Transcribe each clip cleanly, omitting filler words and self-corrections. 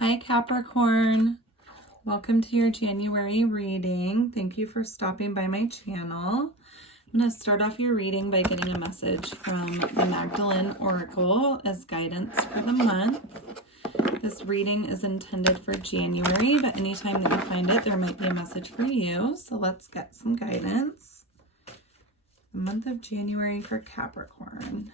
Hi Capricorn, welcome to your January reading. Thank you for stopping by my channel. I'm going to start off your reading by getting a message from the Magdalene Oracle as guidance for the month. This reading is intended for January, but anytime that you find it, there might be a message for you. So let's get some guidance. The month of January for Capricorn.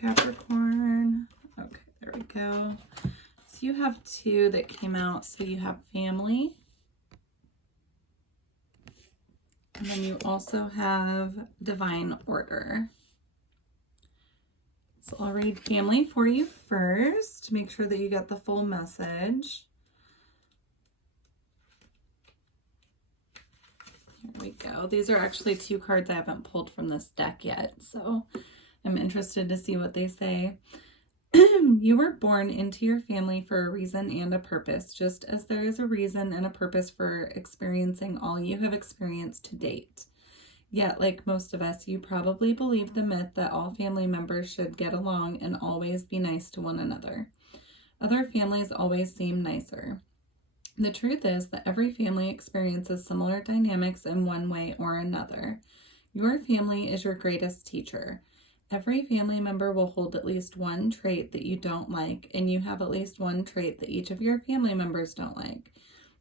Capricorn. Okay, there we go. So you have two that came out. So you have family. And then you also have divine order. So I'll read family for you first to make sure that you get the full message. Here we go. These are actually two cards I haven't pulled from this deck yet, so I'm interested to see what they say. You were born into your family for a reason and a purpose, just as there is a reason and a purpose for experiencing all you have experienced to date. Yet, like most of us, you probably believe the myth that all family members should get along and always be nice to one another. Other families always seem nicer. The truth is that every family experiences similar dynamics in one way or another. Your family is your greatest teacher. Every family member will hold at least one trait that you don't like, and you have at least one trait that each of your family members don't like.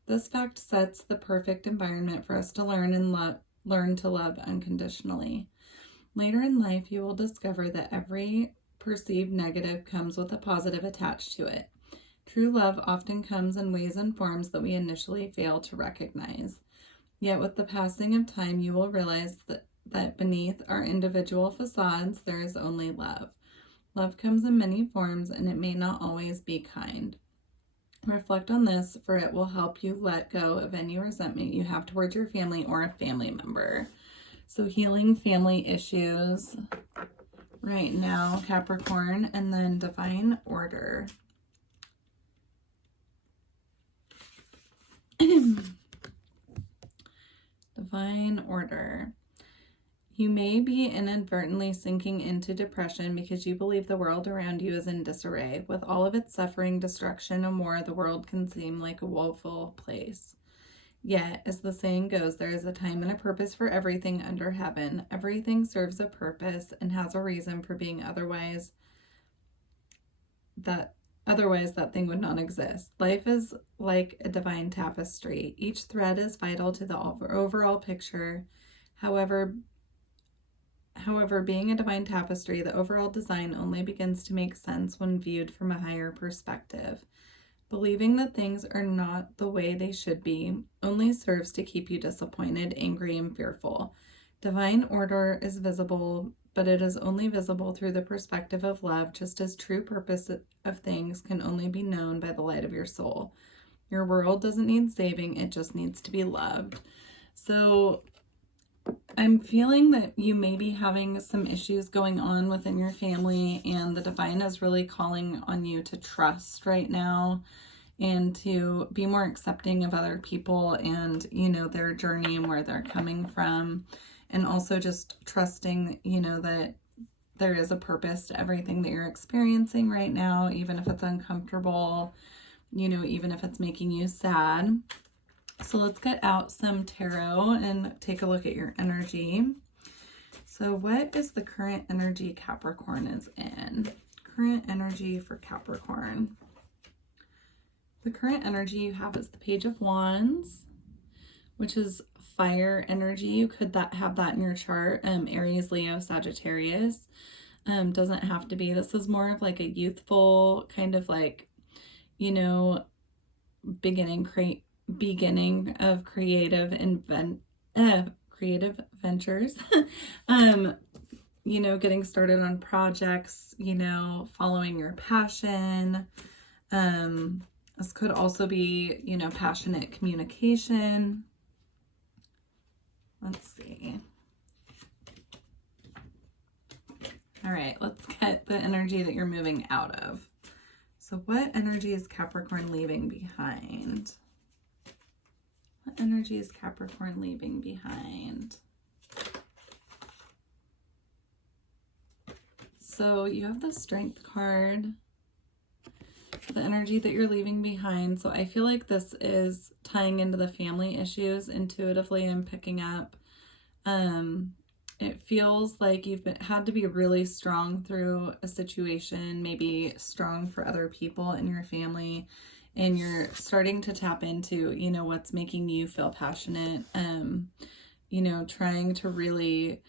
This fact sets the perfect environment for us to learn to love unconditionally. Later in life, you will discover that every perceived negative comes with a positive attached to it. True love often comes in ways and forms that we initially fail to recognize. Yet with the passing of time, you will realize that beneath our individual facades, there is only love. Love comes in many forms, and it may not always be kind. Reflect on this, for it will help you let go of any resentment you have towards your family or a family member. So healing family issues right now, Capricorn, and then divine order. Divine order. You may be inadvertently sinking into depression because you believe the world around you is in disarray. With all of its suffering, destruction, and war, the world can seem like a woeful place. Yet, as the saying goes, there is a time and a purpose for everything under heaven. Everything serves a purpose and has a reason for being, otherwise that thing would not exist. Life is like a divine tapestry. Each thread is vital to the overall picture. However, being a divine tapestry, the overall design only begins to make sense when viewed from a higher perspective. Believing that things are not the way they should be only serves to keep you disappointed, angry, and fearful. Divine order is visible, but it is only visible through the perspective of love, just as true purpose of things can only be known by the light of your soul. Your world doesn't need saving, it just needs to be loved. So I'm feeling that you may be having some issues going on within your family, and the divine is really calling on you to trust right now and to be more accepting of other people and, their journey and where they're coming from. And also just trusting, that there is a purpose to everything that you're experiencing right now, even if it's uncomfortable, even if it's making you sad. So let's get out some tarot and take a look at your energy. So what is the current energy Capricorn is in? Current energy for Capricorn. The current energy you have is the Page of Wands, which is fire energy. You could have that in your chart. Aries, Leo, Sagittarius. Doesn't have to be. This is more of like a youthful kind of like, beginning of creative ventures. Getting started on projects, following your passion. This could also be, passionate communication. Let's see. All right, let's get the energy that you're moving out of. So what energy is Capricorn leaving behind? What energy is Capricorn leaving behind? So you have the Strength card, the energy that you're leaving behind. So I feel like this is tying into the family issues. Intuitively, I'm picking up. It feels like you've had to be really strong through a situation, maybe strong for other people in your family, and you're starting to tap into, you know, what's making you feel passionate, you know, trying to really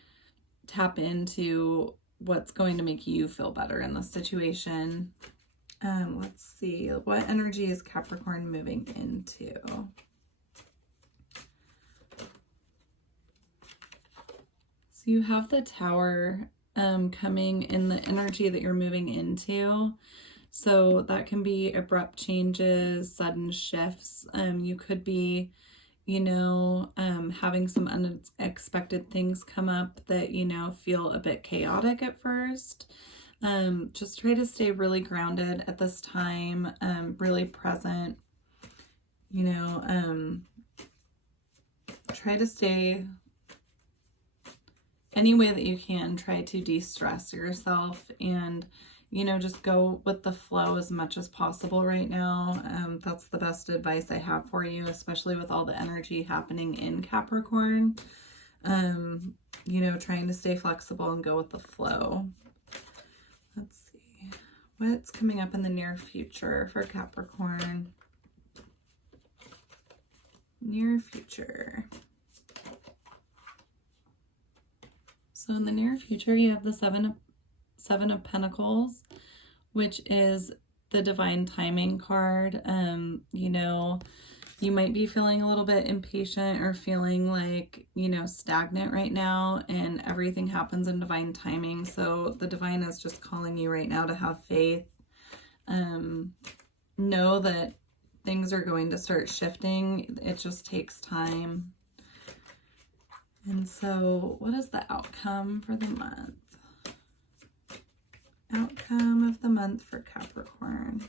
tap into what's going to make you feel better in this situation. Let's see, what energy is Capricorn moving into? So you have the Tower coming in the energy that you're moving into. So that can be abrupt changes, sudden shifts. You could be, you know, having some unexpected things come up that, you know, feel a bit chaotic at first. Just try to stay really grounded at this time, really present, you know, try to stay any way that you can, try to de-stress yourself and, you know, just go with the flow as much as possible right now. That's the best advice I have for you, especially with all the energy happening in Capricorn. You know, trying to stay flexible and go with the flow. Let's see. What's coming up in the near future for Capricorn? Near future. So in the near future, you have the Seven of Pentacles, which is the divine timing card. You know, you might be feeling a little bit impatient or feeling like, you know, stagnant right now, and everything happens in divine timing. So the divine is just calling you right now to have faith. Know that things are going to start shifting. It just takes time. And so what is the outcome for the month? Outcome of the month for Capricorn.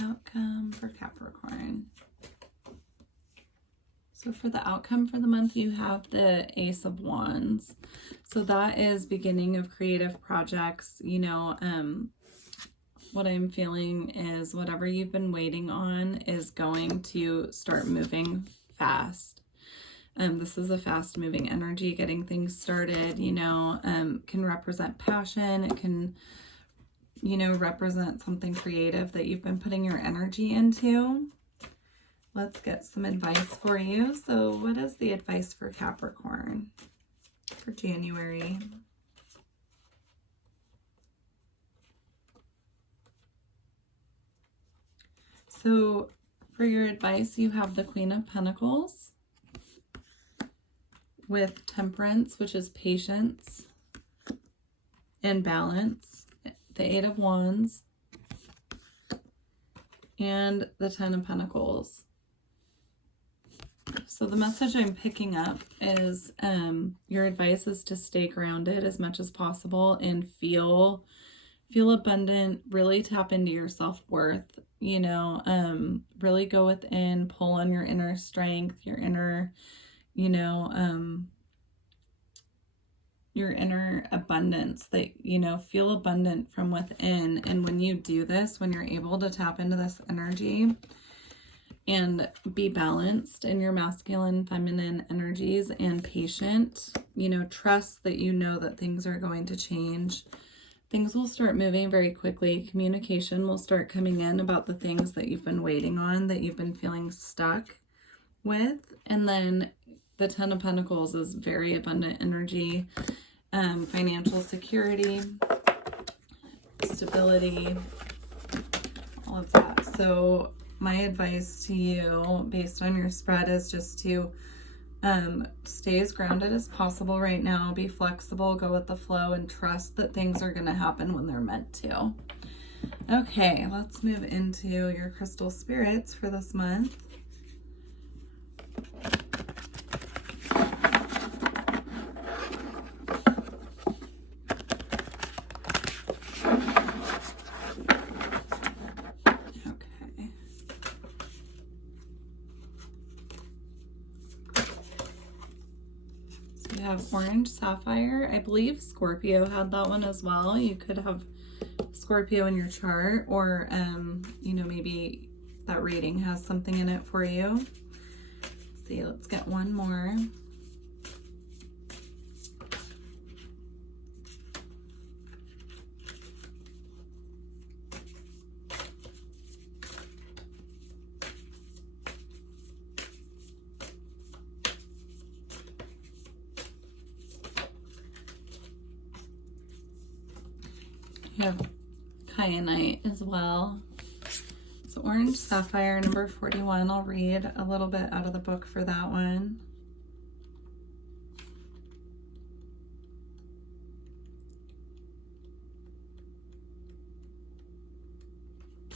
Outcome for Capricorn. So for the outcome for the month, you have the Ace of Wands. So that is beginning of creative projects. You know, what I'm feeling is whatever you've been waiting on is going to start moving fast. This is a fast moving energy. Getting things started, you know, can represent passion. It can, you know, represent something creative that you've been putting your energy into. Let's get some advice for you. So what is the advice for Capricorn for January? So for your advice, you have the Queen of Pentacles with Temperance, which is patience and balance, the Eight of Wands, and the Ten of Pentacles. So the message I'm picking up is your advice is to stay grounded as much as possible and feel abundant, really tap into your self-worth, you know, really go within, pull on your inner strength, your inner, you know, your inner abundance, that, you know, feel abundant from within. And when you do this, when you're able to tap into this energy and be balanced in your masculine, feminine energies and patient, you know, trust that you know that things are going to change. Things will start moving very quickly. Communication will start coming in about the things that you've been waiting on, that you've been feeling stuck with. And then the Ten of Pentacles is very abundant energy, financial security, stability, all of that. So my advice to you based on your spread is just to stay as grounded as possible right now, be flexible, go with the flow, and trust that things are going to happen when they're meant to. Okay, let's move into your crystal spirits for this month. have Orange Sapphire. I believe Scorpio had that one as well. You could have Scorpio in your chart, or you know, maybe that reading has something in it for you. Let's see, let's get one more. You have Kyanite as well. So Orange Sapphire, number 41. I'll read a little bit out of the book for that one.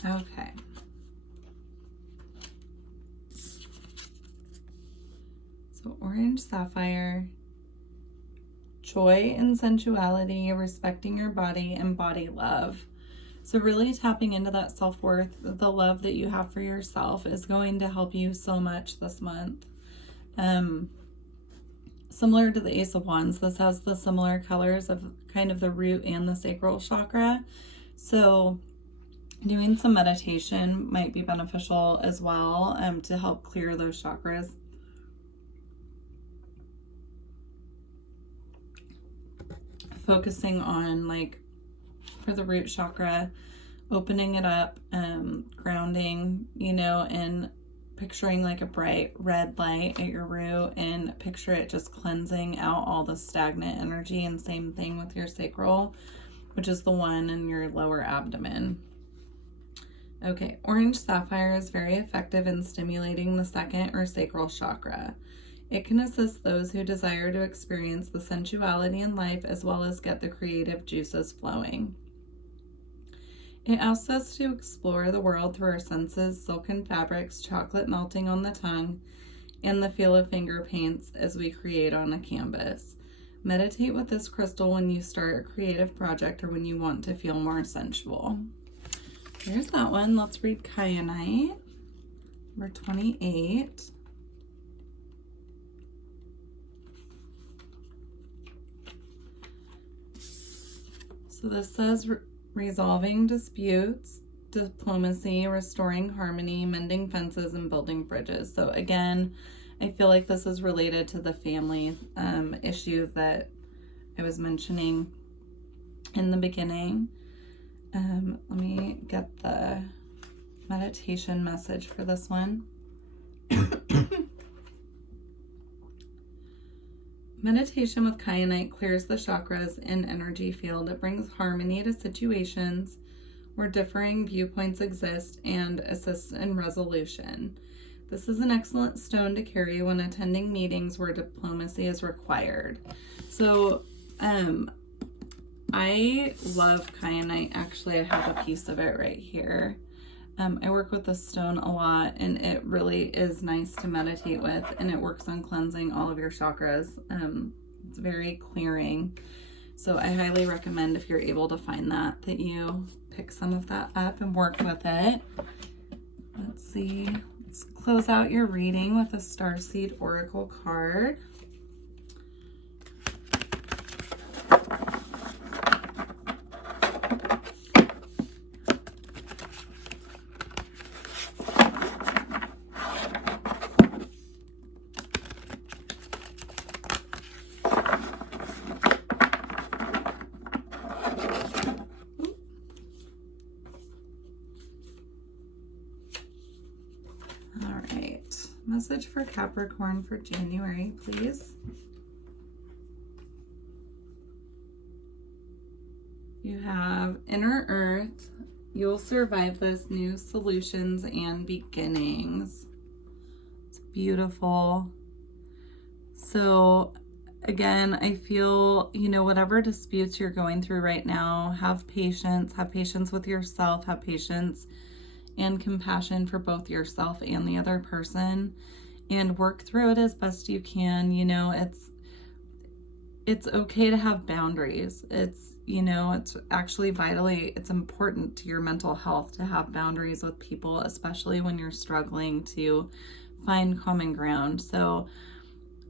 Okay. So Orange Sapphire. Joy and sensuality, respecting your body, and body love. So really tapping into that self-worth, the love that you have for yourself is going to help you so much this month. Similar to the Ace of Wands, this has the similar colors of kind of the root and the sacral chakra. So doing some meditation might be beneficial as well, to help clear those chakras. Focusing on, like, for the root chakra, opening it up, grounding, you know, and picturing like a bright red light at your root, and picture it just cleansing out all the stagnant energy. And same thing with your sacral, which is the one in your lower abdomen. Okay, Orange Sapphire is very effective in stimulating the second or sacral chakra. It can assist those who desire to experience the sensuality in life as well as get the creative juices flowing. It asks us to explore the world through our senses, silken fabrics, chocolate melting on the tongue, and the feel of finger paints as we create on a canvas. Meditate with this crystal when you start a creative project or when you want to feel more sensual. There's that one. Let's read Kyanite, number 28. So this says resolving disputes, diplomacy, restoring harmony, mending fences, and building bridges. So again, I feel like this is related to the family issue that I was mentioning in the beginning. Let me get the meditation message for this one. Meditation with Kyanite clears the chakras and energy field. It brings harmony to situations where differing viewpoints exist and assists in resolution. This is an excellent stone to carry when attending meetings where diplomacy is required. So, I love Kyanite. Actually, I have a piece of it right here. I work with this stone a lot, and it really is nice to meditate with, and it works on cleansing all of your chakras. It's very clearing. So I highly recommend, if you're able to find that you pick some of that up and work with it. Let's see. Let's close out your reading with a Starseed Oracle card. Message for Capricorn for January, please. You have Inner Earth. You'll survive this, new solutions and beginnings. It's beautiful. So again, I feel, you know, whatever disputes you're going through right now, have patience with yourself, have patience and compassion for both yourself and the other person, and work through it as best you can. You know, it's okay to have boundaries. It's, you know, it's actually it's important to your mental health to have boundaries with people, especially when you're struggling to find common ground. So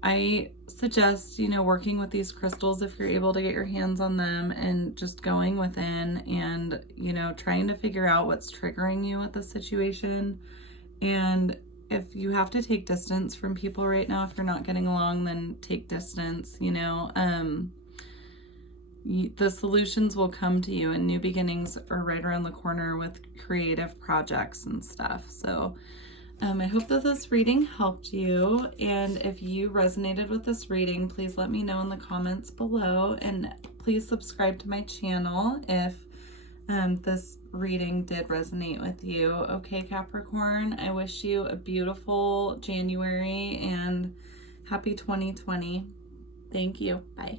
I suggest, you know, working with these crystals if you're able to get your hands on them, and just going within and, you know, trying to figure out what's triggering you with the situation. And if you have to take distance from people right now, if you're not getting along, then take distance, you know. The solutions will come to you, and new beginnings are right around the corner with creative projects and stuff. So I hope that this reading helped you, and if you resonated with this reading, please let me know in the comments below, and please subscribe to my channel if this reading did resonate with you. Okay, Capricorn, I wish you a beautiful January and happy 2020. Thank you. Bye.